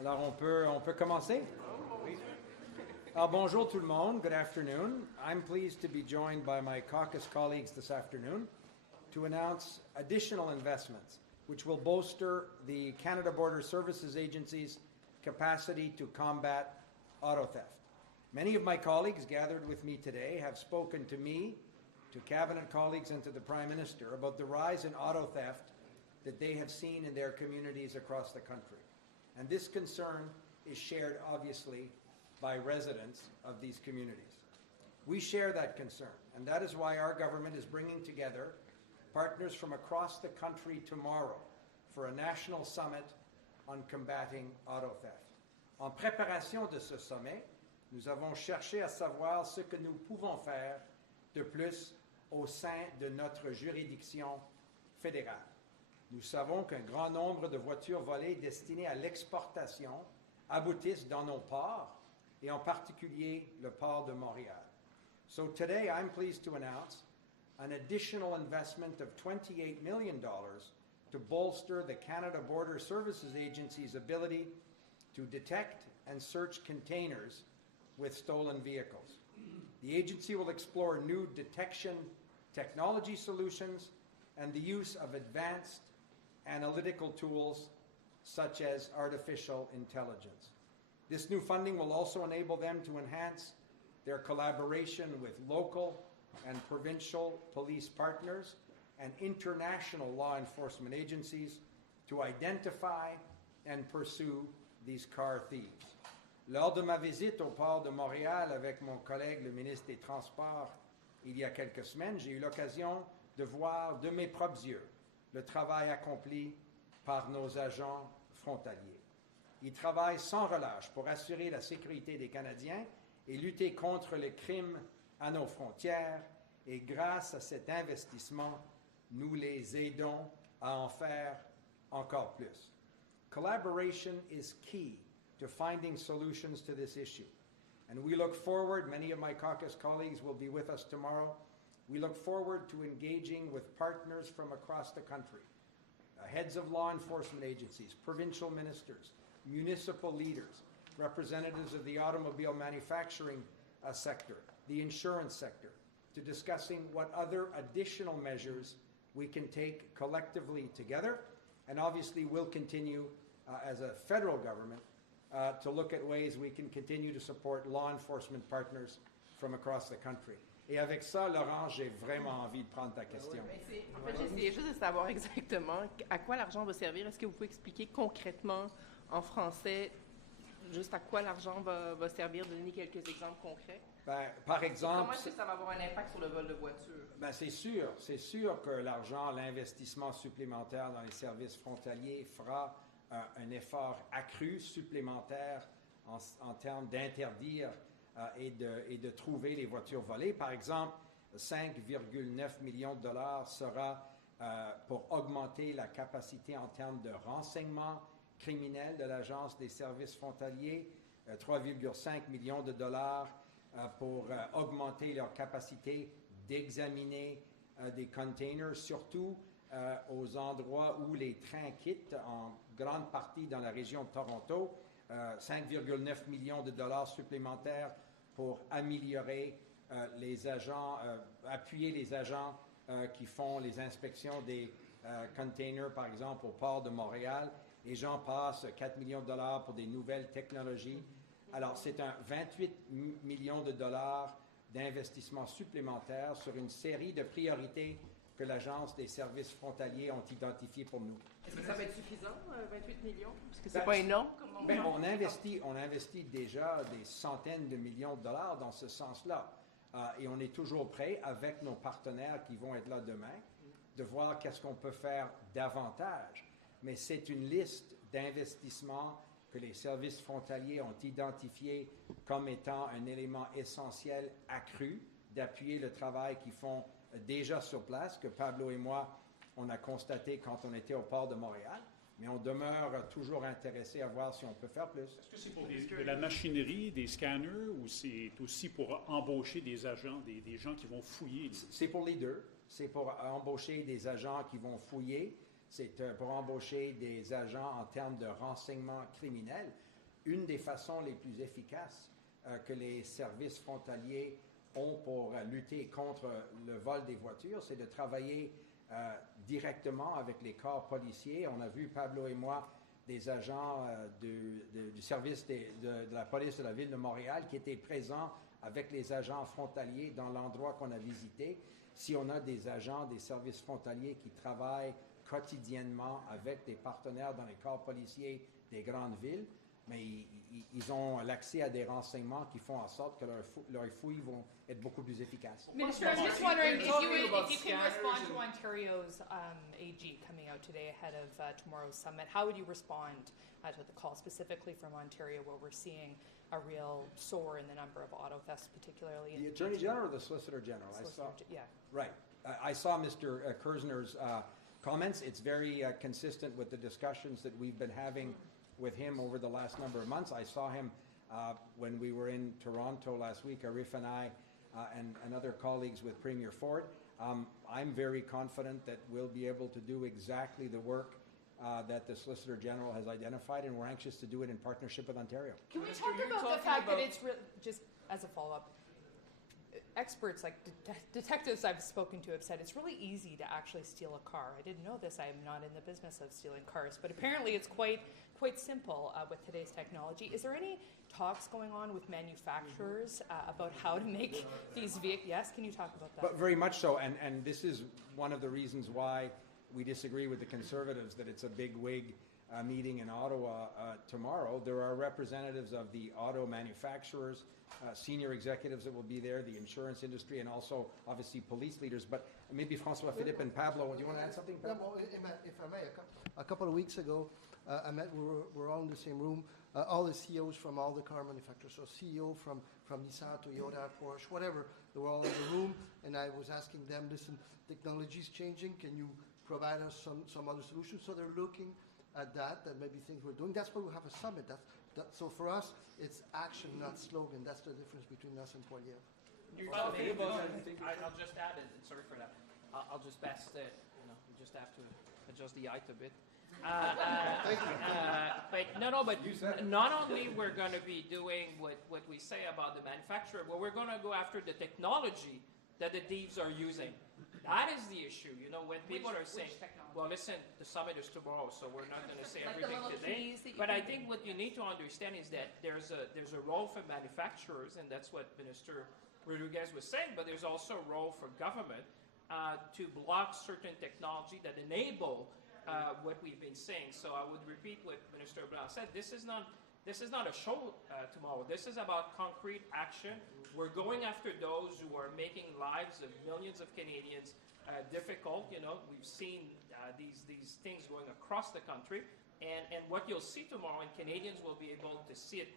Alors, on peut commencer? Bonjour tout le monde. Good afternoon. I'm pleased to be joined by my caucus colleagues this afternoon to announce additional investments which will bolster the Canada Border Services Agency's capacity to combat auto theft. Many of my colleagues gathered with me today have spoken to me, to cabinet colleagues, and to the Prime Minister about the rise in auto theft that they have seen in their communities across the country. And this concern is shared, obviously, by residents of these communities. We share that concern, and that is why our government is bringing together partners from across the country tomorrow for a national summit on combating auto theft. En préparation de ce sommet, nous avons cherché à savoir ce que nous pouvons faire de plus au sein de notre juridiction fédérale. Nous savons qu'un grand nombre de voitures volées destinées à l'exportation aboutissent dans nos ports, et en particulier le port de Montréal. So today I'm pleased to announce an additional investment of $28 million to bolster the Canada Border Services Agency's ability to detect and search containers with stolen vehicles. The agency will explore new detection technology solutions and the use of advanced analytical tools such as artificial intelligence. This new funding will also enable them to enhance their collaboration with local and provincial police partners and international law enforcement agencies to identify and pursue these car thieves. Lors de ma visite au port de Montréal avec mon collègue le ministre des Transports il y a quelques semaines, j'ai eu l'occasion de voir de mes propres yeux le travail accompli par nos agents frontaliers. Ils travaillent sans relâche pour assurer la sécurité des Canadiens et lutter contre les crimes à nos frontières, et grâce à cet investissement, nous les aidons à en faire encore plus. Collaboration is key to finding solutions to this issue, and we look forward, many of my caucus colleagues will be with us tomorrow, we look forward to engaging with partners from across the country, heads of law enforcement agencies, provincial ministers, municipal leaders, representatives of the automobile manufacturing sector, the insurance sector, to discussing what other additional measures we can take collectively together, and obviously we'll continue as a federal government to look at ways we can continue to support law enforcement partners from across the country. Et avec ça, Laurent, j'ai vraiment envie de prendre ta question. En fait, j'essayais juste de savoir exactement à quoi l'argent va servir. Est-ce que vous pouvez expliquer concrètement, en français, juste à quoi l'argent va servir, donner quelques exemples concrets? Par exemple... Comment est-ce que ça va avoir un impact sur le vol de voitures? C'est sûr que l'argent, l'investissement supplémentaire dans les services frontaliers fera un effort accru supplémentaire en termes d'interdire et de trouver les voitures volées. Par exemple, 5,9 millions de dollars sera pour augmenter la capacité en termes de renseignement criminel de l'Agence des services frontaliers, 3,5 millions de dollars pour augmenter leur capacité d'examiner des containers, surtout aux endroits où les trains quittent, en grande partie dans la région de Toronto, 5,9 millions de dollars supplémentaires pour améliorer les agents, appuyer les agents qui font les inspections des containers, par exemple, au port de Montréal. Et j'en passe, 4 millions de dollars pour des nouvelles technologies. Alors, c'est un 28 millions de dollars d'investissement supplémentaire sur une série de priorités que l'Agence des services frontaliers ont identifiées pour nous. Est-ce que ça va être suffisant, 28 millions? Parce que c'est pas énorme. On investit déjà des centaines de millions de dollars dans ce sens-là. Et on est toujours prêt, avec nos partenaires qui vont être là demain, de voir qu'est-ce qu'on peut faire davantage. Mais c'est une liste d'investissements que les services frontaliers ont identifié comme étant un élément essentiel accru d'appuyer le travail qu'ils font déjà sur place, que Pablo et moi, on a constaté quand on était au port de Montréal, mais on demeure toujours intéressé à voir si on peut faire plus. Est-ce que c'est pour de la machinerie, des scanners, ou c'est aussi pour embaucher des agents, des gens qui vont fouiller? C'est pour les deux. C'est pour embaucher des agents qui vont fouiller. c'est pour embaucher des agents en termes de renseignement criminel. Une des façons les plus efficaces que les services frontaliers ont pour lutter contre le vol des voitures, c'est de travailler directement avec les corps policiers. On a vu, Pablo et moi, des agents du service de la police de la ville de Montréal qui étaient présents avec les agents frontaliers dans l'endroit qu'on a visité. Si on a des agents des services frontaliers qui travaillent quotidiennement avec des partenaires dans les corps policiers des grandes villes, mais ils ont l'accès à des renseignements qui font en sorte que leurs fouilles vont être beaucoup plus efficaces. Minister, I'm just wondering if you can Scanners respond to and- Ontario's AG coming out today ahead of tomorrow's summit. How would you respond to the call specifically from Ontario, where we're seeing a real soar in the number of auto thefts, particularly in The Attorney General or the Solicitor General? Yeah. Right. I saw Mr. Kerzner's comments. It's very consistent with the discussions that we've been having with him over the last number of months. I saw him when we were in Toronto last week, Arif and I, and other colleagues with Premier Ford. I'm very confident that we'll be able to do exactly the work that the Solicitor General has identified, and we're anxious to do it in partnership with Ontario. Can we Minister, talk you're about the talking fact that about- it's just as a follow-up? Experts like detectives I've spoken to have said it's really easy to actually steal a car. I didn't know this. I am not in the business of stealing cars, but apparently it's quite simple with today's technology. Is there any talks going on with manufacturers about how to make these vehicles? Yes, can you talk about that? But very much so, and this is one of the reasons why we disagree with the Conservatives that it's a big wig meeting in Ottawa tomorrow. There are representatives of the auto manufacturers, senior executives that will be there, the insurance industry, and also obviously police leaders. But maybe François Philippe and Pablo, do you want to add something, Yeah, Pablo? well, if I may, a couple of weeks ago, we're all in the same room, all the CEOs from all the car manufacturers, so CEO from Nissan, Toyota, Porsche, whatever, they were all in the room, and I was asking them, listen, technology's changing, can you provide us some other solutions? So they're looking at that maybe things we're doing. That's why we have a summit. So for us, it's action, not slogan. That's the difference between us and Poilievre. I'll just add it. Sorry for that. I'll just pass it. You just have to adjust the height a bit. But not only we're going to be doing what we say about the manufacturer, but we're going to go after the technology that the thieves are using. That is the issue. When people are saying, well, listen, the summit is tomorrow, so we're not going to say Like the everything little today. keys that you But I can- think what you need to understand is that there's a role for manufacturers, and that's what Minister Rodriguez was saying, but there's also a role for government to block certain technology that enable what we've been saying. So I would repeat what Minister Blanc said. This is not a show tomorrow. This is about concrete action. We're going after those who are making lives of millions of Canadians difficult. We've seen these things going across the country. And what you'll see tomorrow, and Canadians will be able to see it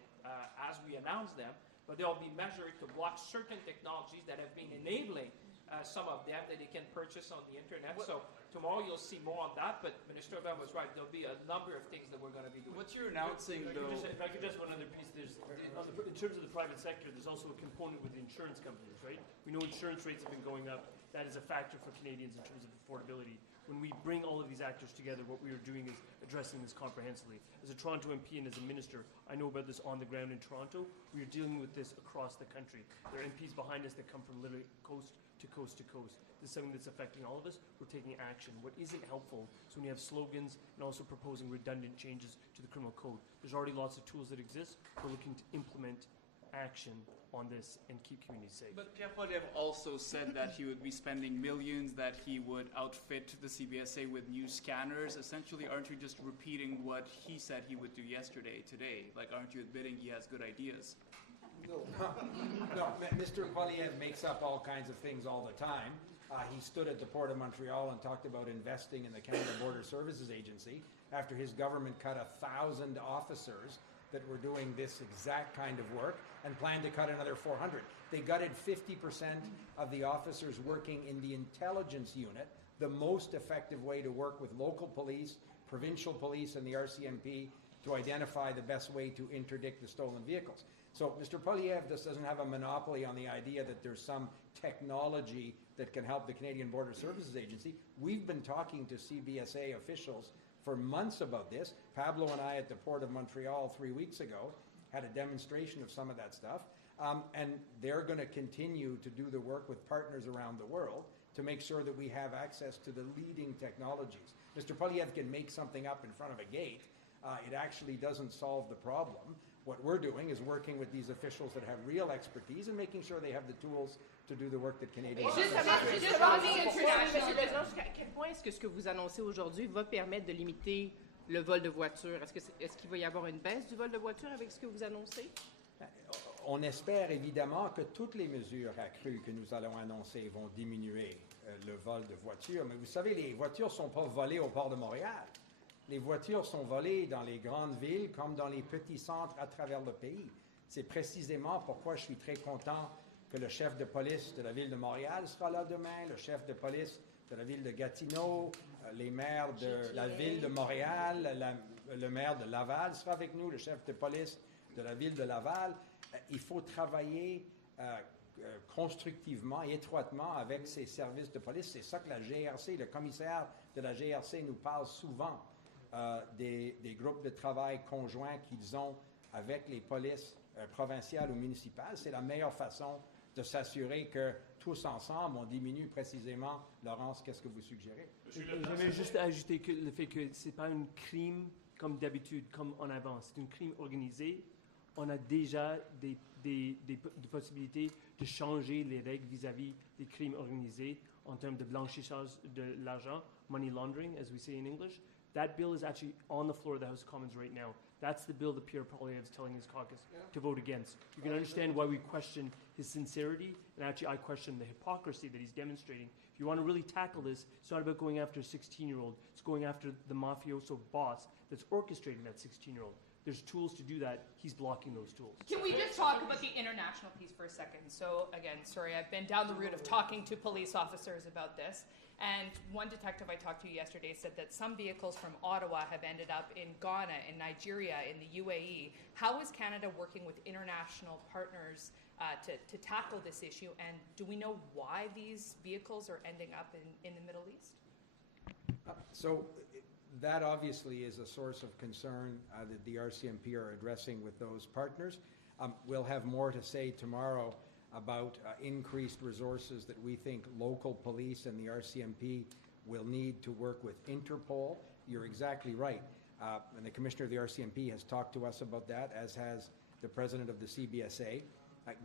as we announce them, but they'll be measured to block certain technologies that have been enabling some of them that they can purchase on the internet. So tomorrow you'll see more on that, but Minister Bell was right. There'll be a number of things that we're going to be doing. What you're announcing, though, If I could just one other piece, in terms of the private sector, there's also a component with the insurance companies, right? We know insurance rates have been going up. That is a factor for Canadians in terms of affordability. When we bring all of these actors together, what we are doing is addressing this comprehensively. As a Toronto MP and as a minister, I know about this on the ground in Toronto. We are dealing with this across the country. There are MPs behind us that come from literally coast to coast to coast. This is something that's affecting all of us. We're taking action. What isn't helpful is when you have slogans and also proposing redundant changes to the criminal code. There's already lots of tools that exist. We're looking to implement action on this and keep communities safe. but Pierre Poilievre also said that he would be spending millions, that he would outfit the CBSA with new scanners. Essentially, aren't you just repeating what he said he would do today? Like, aren't you admitting he has good ideas? No, Mr. Poilievre makes up all kinds of things all the time. He stood at the Port of Montreal and talked about investing in the Canada Border Services Agency after his government cut 1,000 officers that were doing this exact kind of work and planned to cut another 400. They gutted 50% of the officers working in the intelligence unit, the most effective way to work with local police, provincial police, and the RCMP to identify the best way to interdict the stolen vehicles. So Mr. Poilievre just doesn't have a monopoly on the idea that there's some technology that can help the Canadian Border Services Agency. We've been talking to CBSA officials for months about this. Pablo and I at the Port of Montreal 3 weeks ago had a demonstration of some of that stuff. And they're going to continue to do the work with partners around the world to make sure that we have access to the leading technologies. Mr. Poilievre can make something up in front of a gate. It actually doesn't solve the problem. What we're doing is working with these officials that have real expertise and making sure they have the tools to do the work that Canadians Monsieur le Président, jusqu'à quel point est-ce que ce que vous annoncez aujourd'hui va permettre de limiter le vol de voitures? Est-ce qu'il va y avoir une baisse du vol de voitures avec ce que vous annoncez? On espère évidemment que toutes les mesures accrues que nous allons annoncer vont diminuer le vol de voitures. Mais vous savez, les voitures ne sont pas volées au port de Montréal. Les voitures sont volées dans les grandes villes comme dans les petits centres à travers le pays. C'est précisément pourquoi je suis très content que le chef de police de la ville de Montréal sera là demain, le chef de police de la ville de Gatineau, les maires de la ville de Montréal, le maire de Laval sera avec nous, le chef de police de la ville de Laval. Il faut travailler constructivement et étroitement avec ces services de police. C'est ça que la GRC, le commissaire de la GRC nous parle souvent des groupes de travail conjoints qu'ils ont avec les polices provinciales ou municipales. C'est la meilleure façon de s'assurer que tous ensemble, on diminue précisément. Laurence, qu'est-ce que vous suggérez? J'aimerais juste ajouter que le fait que ce n'est pas un crime comme d'habitude, comme en avant. C'est un crime organisé. On a déjà des possibilités de changer les règles vis-à-vis des crimes organisés en termes de blanchissage de l'argent, money laundering, as we say in English. That bill is actually on the floor of the House of Commons right now. That's the bill that Pierre Poilievre is telling his caucus to vote against. You can understand why we question his sincerity, and actually I question the hypocrisy that he's demonstrating. If you want to really tackle this, it's not about going after a 16-year-old. It's going after the mafioso boss that's orchestrating that 16-year-old. There's tools to do that. He's blocking those tools. Can we just talk about the international piece for a second? So again, sorry, I've been down the route of talking to police officers about this. And one detective I talked to yesterday said that some vehicles from Ottawa have ended up in Ghana, in Nigeria, in the UAE. How is Canada working with international partners to tackle this issue? And do we know why these vehicles are ending up in the Middle East? So that obviously is a source of concern that the RCMP are addressing with those partners. We'll have more to say tomorrow about increased resources that we think local police and the RCMP will need to work with Interpol. You're exactly right. And the commissioner of the RCMP has talked to us about that, as has the president of the CBSA,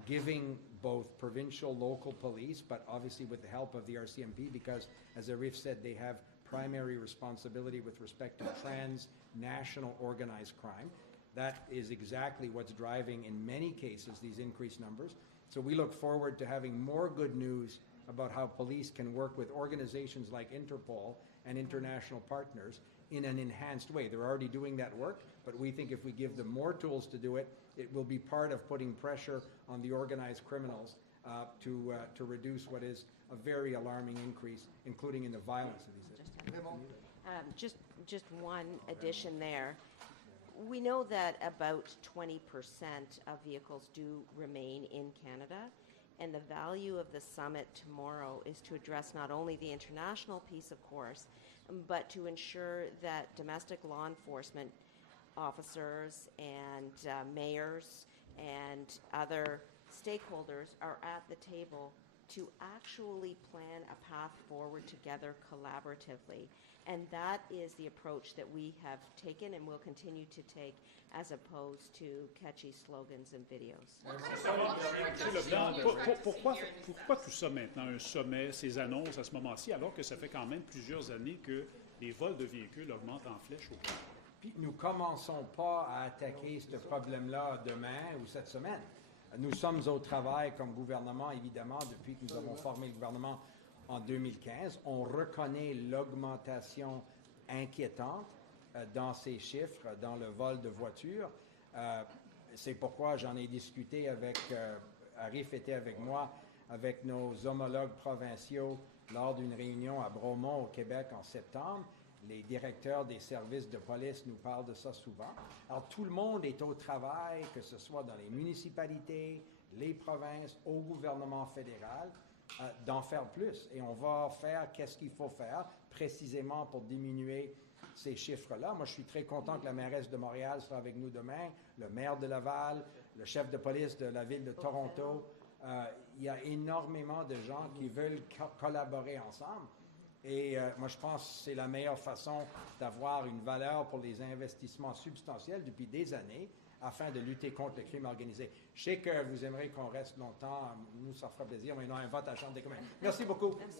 giving both provincial, local police, but obviously with the help of the RCMP, because, as Arif said, they have primary responsibility with respect to transnational organized crime. That is exactly what's driving, in many cases, these increased numbers. So we look forward to having more good news about how police can work with organizations like Interpol and international partners in an enhanced way. They're already doing that work, but we think if we give them more tools to do it, it will be part of putting pressure on the organized criminals to reduce what is a very alarming increase, including in the violence of these. Just one addition there. We know that about 20% of vehicles do remain in Canada, and the value of the summit tomorrow is to address not only the international piece, of course, but to ensure that domestic law enforcement officers and mayors and other stakeholders are at the table to actually plan a path forward together collaboratively. And that is the approach that we have taken and will continue to take, as opposed to catchy slogans and videos. Monsieur Leblanc, pourquoi tout ça maintenant, un sommet, ces annonces à ce moment-ci, alors que ça fait quand même plusieurs années que les vols de véhicules augmentent en flèche au Québec? Puis nous ne commençons pas à attaquer ce problème-là demain ou cette semaine. Nous sommes au travail comme gouvernement, évidemment, depuis que nous avons formé le gouvernement en 2015. On reconnaît l'augmentation inquiétante dans ces chiffres, dans le vol de voitures. C'est pourquoi j'en ai discuté avec, Arif était avec moi, avec nos homologues provinciaux lors d'une réunion à Bromont au Québec en septembre. Les directeurs des services de police nous parlent de ça souvent. Alors, tout le monde est au travail, que ce soit dans les municipalités, les provinces, au gouvernement fédéral, d'en faire plus. Et on va faire qu'est-ce qu'il faut faire précisément pour diminuer ces chiffres-là. Moi, je suis très content que la mairesse de Montréal sera avec nous demain, le maire de Laval, le chef de police de la ville de Toronto. Il y a énormément de gens qui veulent collaborer ensemble. Et moi, je pense que c'est la meilleure façon d'avoir une valeur pour les investissements substantiels depuis des années afin de lutter contre le crime organisé. Je sais que vous aimeriez qu'on reste longtemps. Nous, ça fera plaisir. Maintenant, un vote à la Chambre des communes. Merci beaucoup.